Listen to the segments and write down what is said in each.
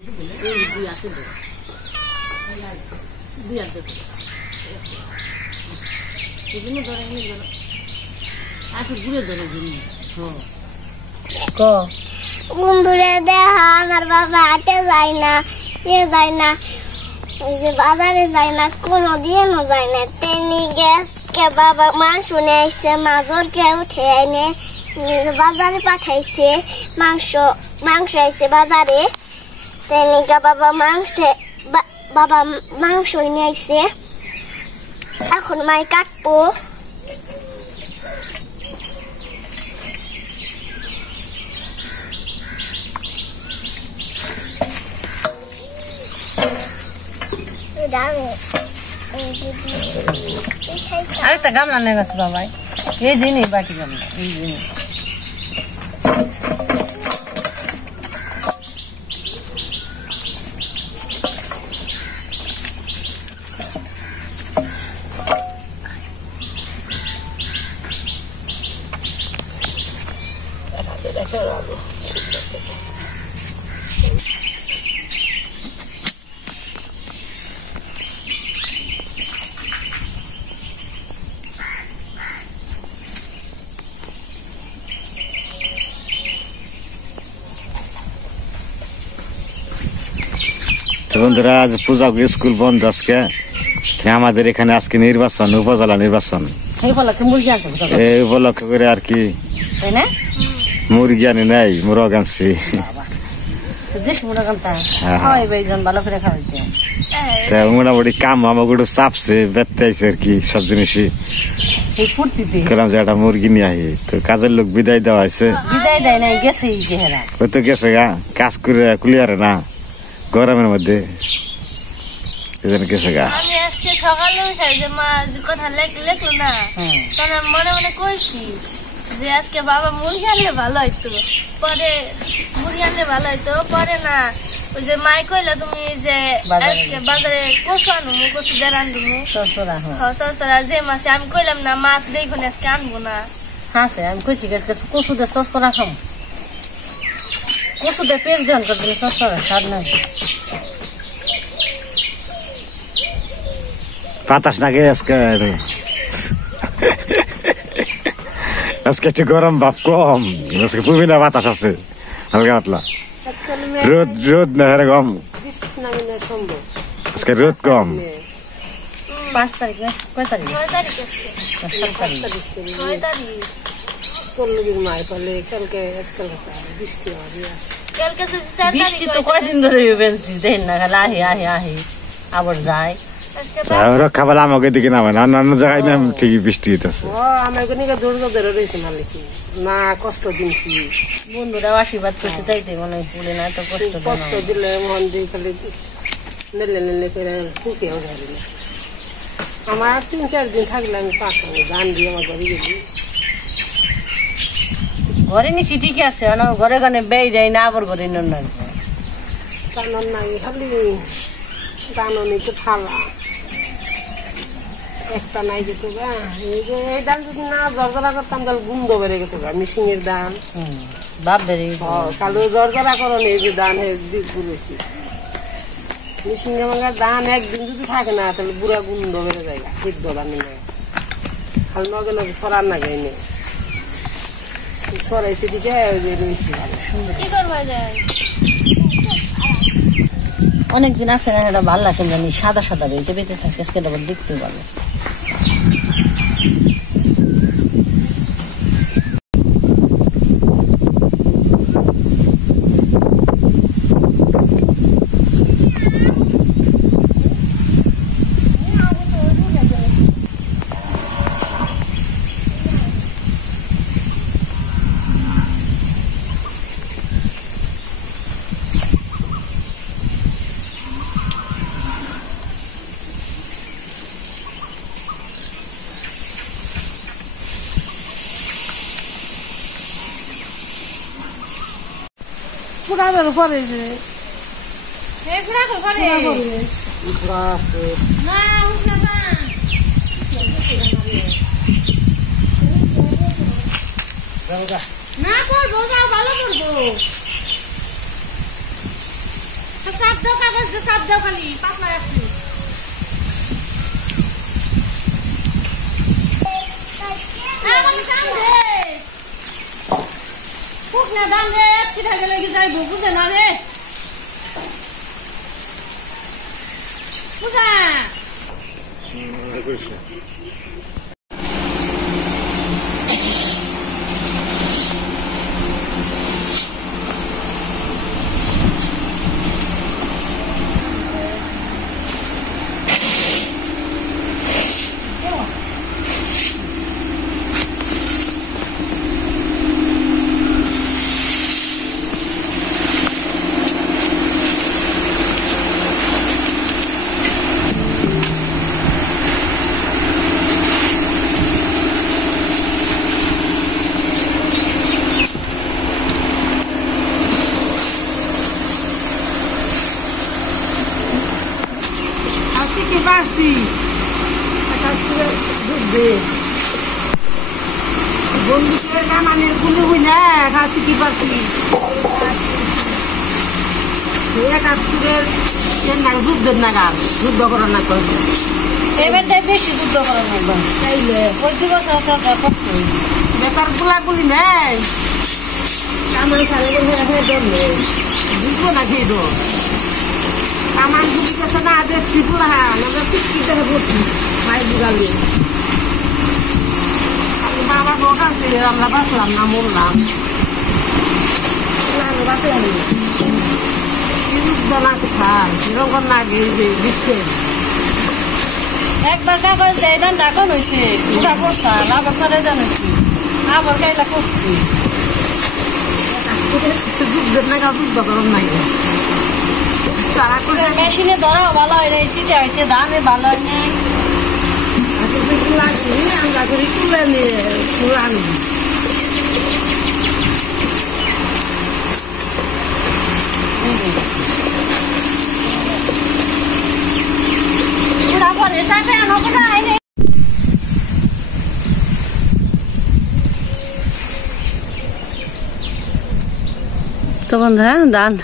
বন্ধুরে দেখা আমার বাবা হাটে যায় না, যায় না, বাজারে যায় না, কোনোদিনও যায় না। তেনি গ্যাসকে বাবা মাংস নিয়ে আসছে, মাজরকে উঠে এনে বাজারে পাঠাইছে। মাংস আসছে বাজারে, তেনি বাবা মাংস নিয়ে আসছে। এখন মাই কাটবো। আরেকটা গামলা নিয়ে গেছে বাবাই, এই জিনিস বাটি গামলা, এই জিনিস বন্ধুরা, আজ পূজা স্কুল বন্ধ আজকে। আমাদের এখানে আজকে নির্বাচন, উপজেলা নির্বাচন। এই উপলক্ষ করে আর কি মুরগি আনি নাই, মুরগ আনছি। মোটামুটি কাম আমাকে একটু চাপছে, বেড়তে আইছে আর কি সব জিনিসই। গেলাম যে একটা মুরগি নিয়ে আহি, তো কাজের লোক বিদায় দেওয়া হয়েছে। ওই তো গেছে গা, কাজ করে ক্লিয়ারে না গরমের মধ্যে গেছে গা। আমি আজকে সকালে যে মা কথা লেখলো না, তখন আমি মনে মনে কইছি যে আজকে বাবা মুরগি আনলে ভালো হইতো, পরে মুরগি আনলে ভালো হইতো, পরে না ওই যে মাই কইলো তুমি যে বাজারে কচু আনো, কচু দিয়ে রান্ধবো সরসরা যে মাছে। আমি কইলাম না মাছ দেখো আজকে আনবো না। হ্যাঁ আমি কইছি কচু দিয়ে সরসরা খাম, কচু দিয়ে পেঁয়াজ দেন করবেন, সরসরা স্বাদ নাই। বাতাস নাকি আজকে, আজকে একটু গরম ভাব কম, আজকে পুবিনা বাতাস আছে হালকা পাতলা। রোদ না এরকম, আজকে রোদ কম। 5 তারিখ না কয় তারিখ? 6 তারিখ বৃষ্টি তো কয়দিন ধরে বেঞ্চি দেখেন না, খালি আহে আহে আহে আবার যায়। রক্ষা বলে আমাকে দিকে নামে না, অন্য জায়গায় নাম ঠিকই বৃষ্টি হইতেছে। না কষ্ট দিনছি বন্ধুরা আশীর্বাদ করছে, তাই মনে হয় পুলে না তো কষ্ট দিলে মন দিয়ে খালি নেলে নেলে করে ফুকে উঠে। আমার 3-4 দিন থাকলে আমি পাঠাবো, গান দিয়ে আমার ঘরে গেলি। ঘরে নিছি ঠিকই আছে, ঘরে গানে বেই যায় না, আবার ঘরে নন কানন নাই, খালি কানন তো ফালা একটা নাই যেত গা। এই ধান যদি না জর্জরা করতাম তাহলে গুন্দ বেড়ে গেত গা, মিশিংয়ের ধান বাপ বেড়ে কালো জর্জরা করন। এই যে ধান ঘুরেছি মিশিংয়ে মাঙ্গার ধান একদিন যদি থাকে না তাহলে বুড়া গুন্দ বেড়ে যায়, সিদ্ধ ধান খালি নগে নগে সরার না গাই নেই সরাইছি দিকে রয়েছি। অনেকদিন আছে না, এটা ভালো লাগে জানি, সাদা সাদা বেঁটে বেঁটে থাকে, আজকে আবার দেখতে ভালো। পুরানোর পরে যে না করবো, ভালো করবো। চাপ দাও কাগজ চাপ দাও খালি পাতলা একটু আমাকে চাপ দে পুকনা দাম দে ছিটা গেলে কি যাইব বুঝে না রে বুঝা পারছি বন্ধুদের কামানের গুলো হই না খাচ্ছি কি পারছি একাত্তরের যুদ্ধের নাগাল যুদ্ধ করার না করছে এবারটাই বেশি যুদ্ধ করার না তাইলে ওই দিবস বেকার গুলাগুলি নেই কামান সারে নেই বুঝবো না খেয়ে দো কামান বুঝি গেছে না দেখছি পুরা আমাদের পিসকি দেখে বলছি মাই বুঝালি বাবা লোক আছে আমরা বাঁচলাম না মরলাম বাঁচলাম না খাই এরকম না দিচ্ছে একবার কাগজ দেয় দান ডাকন হয়েছে পুরা বস্তা আবার সারে দান হয়েছে আবার গাইলা করছি যুদ্ধের নাগা যুদ্ধ করার নাই মেশিনে ধরা ভালো হয় নাই সিটে হয়েছে ধানে ভালো হয় নাই আমরা করে তুলে নিয়ে পুরানি পুরা পরে চাটে আনবো না আইনে তো বন্ধুরা ধান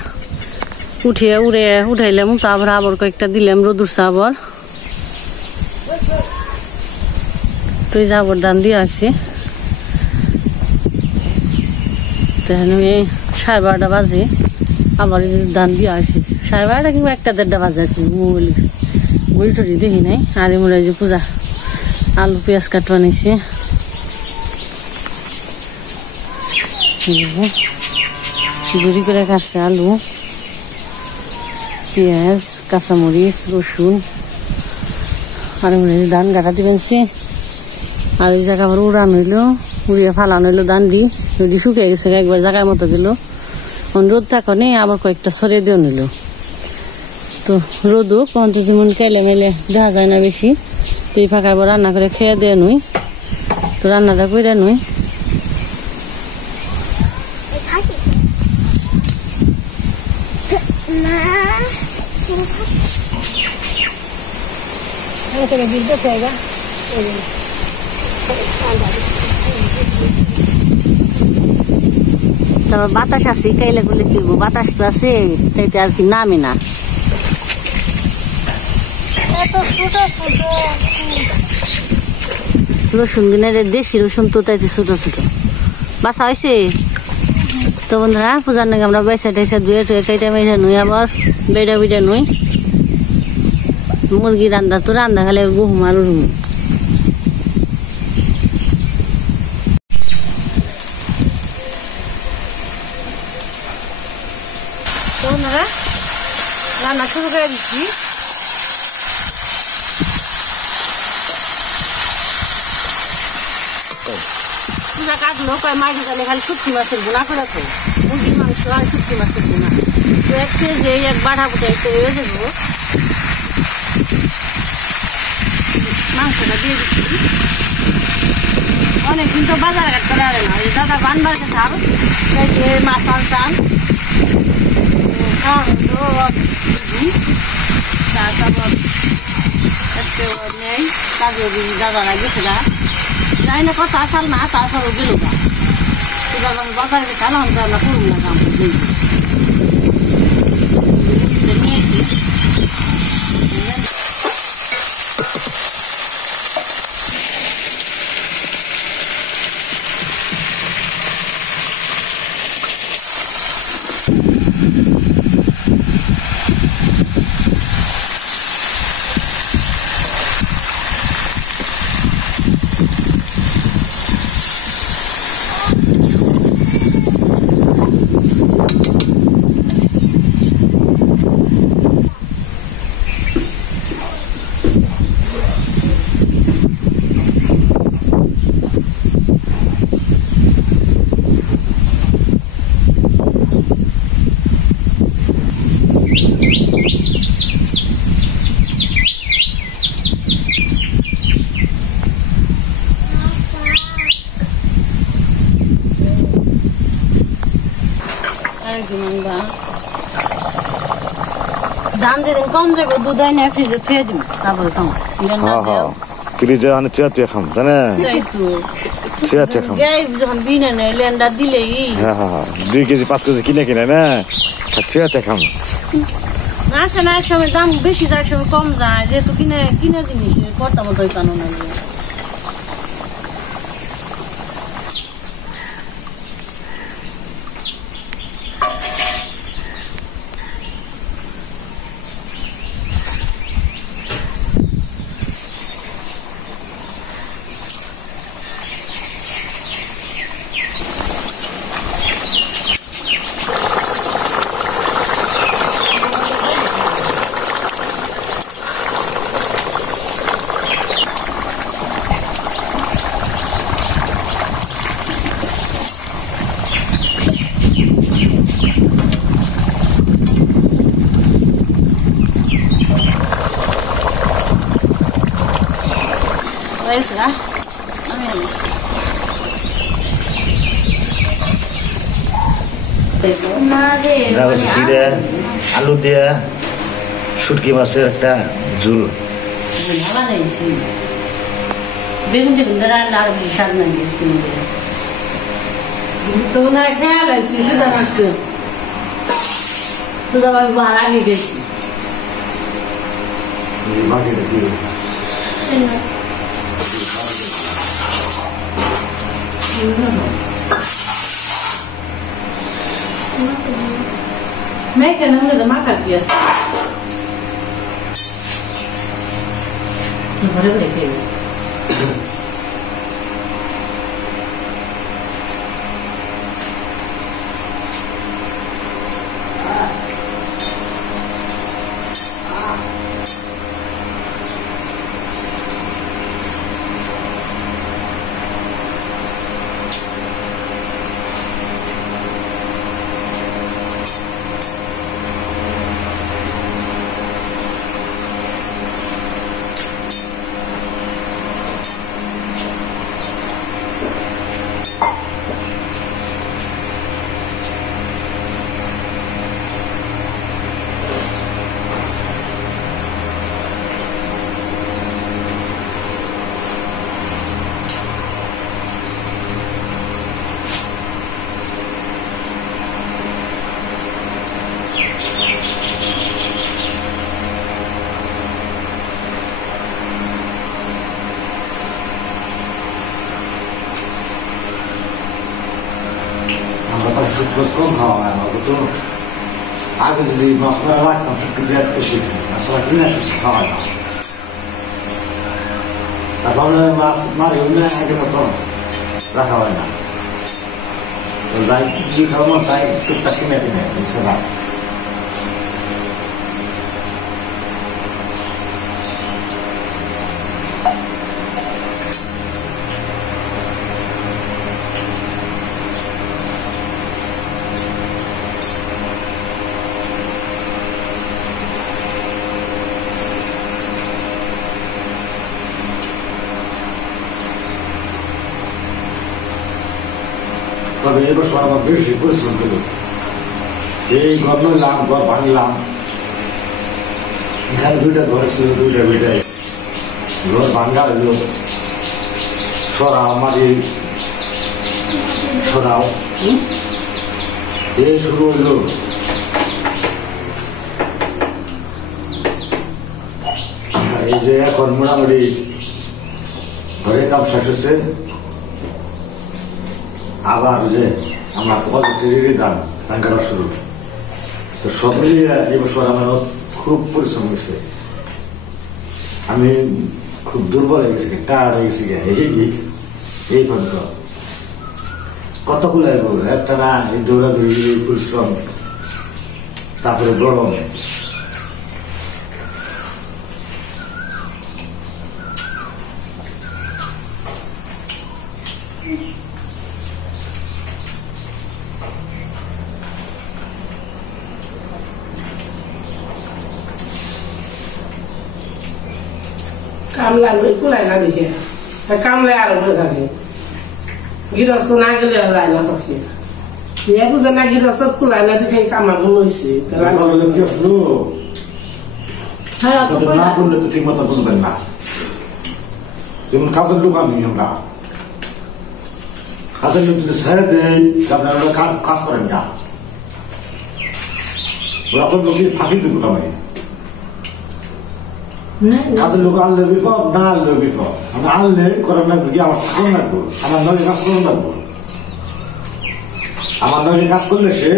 উঠিয়ে উঠাইলাম তারপর আবার কয়েকটা দিলাম রোদুর সাবর তুই যাবর ধান দিয়ে আসছি এই 12:30 বাজে আবার ধান দিয়ে আসি 12:30 কিংবা 1-1:30 বাজে আর কি বই টরি দেখি নাই আর মনে হয় যে পূজা আলু পেঁয়াজ কাটবা নিছি জুড়ি করে কাটছে আলু পেঁয়াজ কাঁচামরিচ রসুন আর ধান গাঁটা দিবেনছি আর এই জায়গা আবার উড়ান হইলো উড়িয়ে ফালানো হইলো ধান দি যদি শুকিয়ে গেছে একবার জায়গার মতো দিল রোদ থাকনে আবার কয়েকটা সরিয়ে দিয়ে নিল তো রোদও পঞ্চ যেমন কেলে মেলে দেখা যায় না বেশি তো এই ফাঁকা আবার রান্না করে খেয়ে দিয়ে নুই তো রান্নাটা করে নুই তারপর বাতাস আছে কাইলে গুলি কিনবো বাতাস তো আছে তাইতে আর কি নামে না রসুন কিনে দেশি রসুন তো তাইতে ছোট ছোট বাসা হয়েছে তো বন্ধুরা পূজার নাকি আমরা বেসা টেসা ধুয়ে টুয়ে কেটে মেসে নুই আবার বেড়া বিড়া নুই মুরগি রান্না তো রান্না খালে গহুম আর রুম রান্না শুরু করে দিচ্ছি পূজা কাটলো কয় মাঝে গেলে খালি শুটকি মাছের বোনা করে তো মুরগির মাংস আর শুটকি মাছের বোনা তো এক কেজি এক বাড়া বুটে হয়ে যাবো মাংসটা দিয়ে দিচ্ছি অনেকদিন তো বাজার ঘাট করে আরে না দাদা বানবার কাছে আরো মাছ আনসান তারপর নেই কাজে দাদা গেছে না যাই না কত আসাল না তারপরও গেল না বাজারে কেন আমরা করুন না কাম নিয়ে ধান যেদিন কম যাবে দুধ আইনে ফ্রিজে থুয়ে দিব তারপরে খাম ফ্রিজে মানে চেয়ে খাম জানে চেয়ে খাম যখন বিনে নেই লেন্ডার দিলেই 2 কেজি 5 কেজি কিনে কিনে না চেয়ে খাম আসে না এক সময় দাম বেশি যায় এক সময় কম যায় যেহেতু কিনে জিনিস পড়তা মতো কানুন será? আলু দিয়ে শুটকি মাছের একটা ঝুল বেগুন টেগুন রান্না আর বেশি স্বাদ না গেছি তোমার খেয়াল আছে দুধা রাখছে দুধা আমি বার আগে গেছি Make another the market, yes. Whatever it is. কম খাওয়া হয় আমার তো আগে যদি মশলা রাখতাম শুটকি দেওয়ার বেশি মশলা কিনে শুটকি খাওয়া না তারপরে মাছ মারি অন্য আগে মতো রাখা হয় না তো যাই কি খাওয়া চাই টুকটাক কিনে কিনে এছাড়া তবে এবছর আমার বেশি পরিশ্রম করল এই ঘর নইলাম ঘর ভাঙলাম এখানে 2টা ঘর ছিল 2টা বেটায় ঘর ভাঙ্গা হইল সরাও মাটি সরাও এই শুরু হইল এই যে এখন মোটামুটি ঘরের কাম শেষ হচ্ছে আবার যে আমরা দান কাটা শুরু তো সব মিলিয়ে এবছর আমার খুব পরিশ্রম হয়েছে আমি খুব দুর্বল হয়ে গেছি টায়ার্ড হয়ে গেছি এই পর্যন্ত কতগুলো একটা না এই দৌড়াদৌড়ি পরিশ্রম তারপরে গরম কামলা লই কুলাই না দেখে কামলা আর বই থাকে গৃহস্থ না গেলে যায় না সবচেয়ে বুঝে না গৃহস্থ কুলাই না দেখে কামাগুলো হয়েছে না বললে তো ঠিক মতো বুঝবেন না। যেমন কাজের লোক আমি আমরা কাজের লোক যদি ছেড়ে দেয় আপনারা কাজ করেন না, ওরা কোনো লোকের ফাঁকি দেবো কামাই। কাজের লোক আনলে বিপদ, না আনলে বিপদ। আমি আনলে করার লাগবে কি আমার ঠাকুর লাগবো, আমার নয় কাজ করার লাগবো। আমার নয় কাজ করলে সে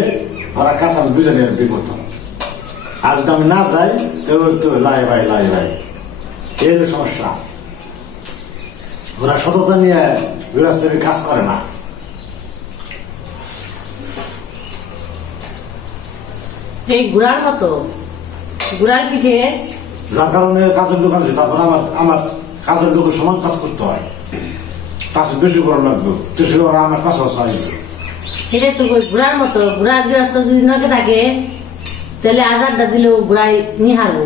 ওরা কাজ আমি দুজনে বিয়ে করতাম। আর যদি আমি না যাই তো লাই ভাই এই সমস্যা। ওরা সততা নিয়ে গৃহস্থের কাজ করে না। এই ঘোড়ার মতো ঘোড়ার পিঠে, যার কারণে কাজের লোক আছে। তারপর আমার কাজের লোকের সমান কাজ করতে হয়, তার বেশি করা লাগবে, তো সে ওরা আমার পাশাপাশি আসবে। এটা তো ঘোড়ার মতো। ঘোড়ার গৃহস্থ যদি নকে থাকে তাহলে আজারটা দিলেও ঘোড়ায় নিহারবো,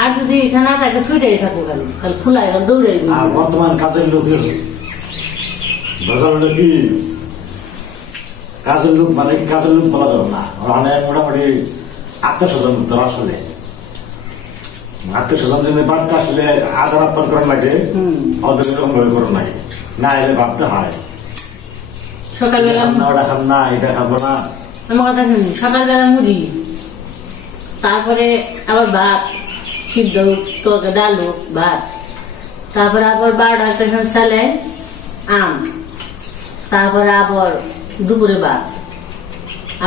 আর যদি এখানে থাকে সুইটাই থাকবো খালি ফুলাই দৌড়ে। আর বর্তমান কাজের লোকের বাজার হলো কি, কাজের লোক মানে কাজের লোক বলা যাবে না। ওখানে মোটামুটি আত্মীয়-স্বজন ধরা আসলে আত্মীয়-স্বজন যদি বাড়তে আসলে আদার আপ্যাত করার লাগে, ওদের করার লাগে, না এলে ভাবতে হয় সকালবেলা ওটা খাব না, এটা খাবো না। আমার কথা শুনি, সকালবেলা মুড়ি, তারপরে আবার ভাত সিদ্ধ, তরকারি ডাল হোক ভাত, তারপরে আবার 12টা সালে আম, তারপরে আবার দুপুরে ভাত,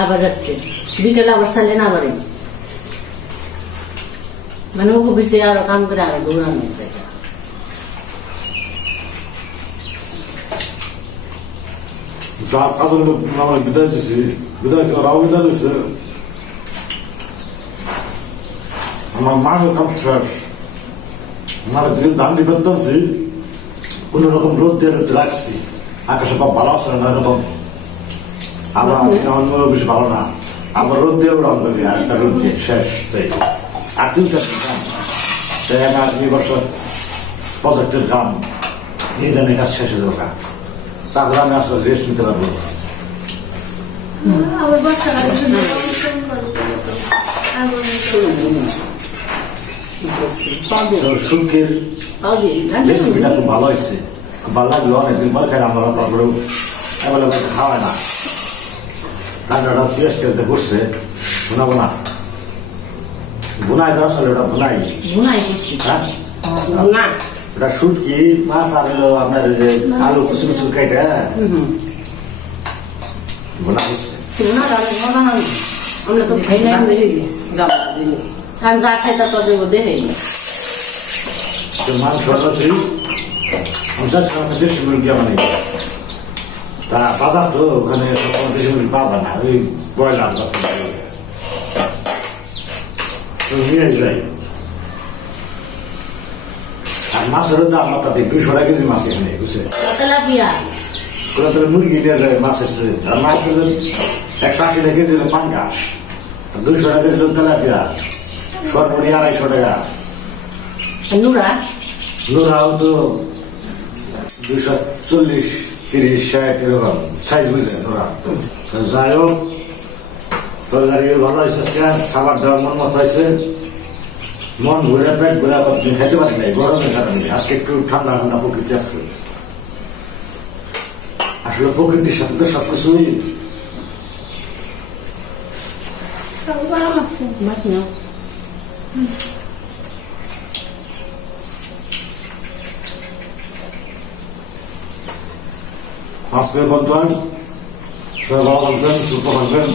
আবার রাত্রে, বিকেলে আবার সালে না বাড়ি, মানে ও বেশি আরো কাম করে আরো দৌড়ানো। যার কাজের লোক আমরা বিদায় দিচ্ছি, বিদায় ওরাও বিদায় দিচ্ছে। আমার মায়ের কাম শেষ, আমার যেদিন ধান দিবেন টানছি কোন রকম রোদ দিয়ে রাখছি, আকাশে খুব ভালো আসলে না এরকম, আবার অন্য বেশি ভালো না, আবার রোদ দিয়ে ওরা অন্ধবি একটা রোদ দিয়ে শেষ। আর 3-4 দিন 2 বছর প্রজেক্টের কাম এই ধানের কাজ শেষ হয়ে যাবে, তারপরে আমি আসলে রেস্ট নিতে পারবো। সুখের রেসিপিটা খুব ভালো হয়েছে, খুব ভালো লাগলো। অনেকদিন পর খাই আমরা, তারপরেও অ্যাভেলেবল খাওয়ায় না। রান্নাটা ফ্রেশ খেলতে করছে, শোনাবো না বোনাই দেওয়া আসলে ওটা বোনাই হ্যাঁ, ওটা শুটকি মাছ আর আপনার আলু কুচু কুচু খাইটা বোনা করছে। আমরা তো খাই না, আর যা খাই তা তো দেখে মাংস দেশি মুরগি মানে তা বাজার তো ওখানে দেশি মুরগি পাবা না, ওই ব্রয়লার নিয়ে যাই। আর মাছের দাম মাথাতে 200 টাকা কেজি মাছ এখানে বুঝছে, মুরগি নিয়ে যায় মাছের, আর মাছের 180 টাকা কেজি পাঙ্গাস, 200 টাকা কেজি তেলাপিয়া, সরপুরি 250 টাকা। নোরাও তো 240, 30, 60 এরকম সাইজ বুঝে নোরা। যাই হোক, তরকারি ভালো হয়েছে, খাবারটা মন মতো হয়েছে, মন ঘুরে পেট ঘুরে খাইতে পারি নাই গরমের কারণে। আজকে একটু ঠান্ডা ঠান্ডা প্রকৃতি আছে, আসলে প্রকৃতির সাথে তো সবকিছুই আজকে বন্ধুবান সবাই ভালো থাকবেন, সুস্থ থাকবেন।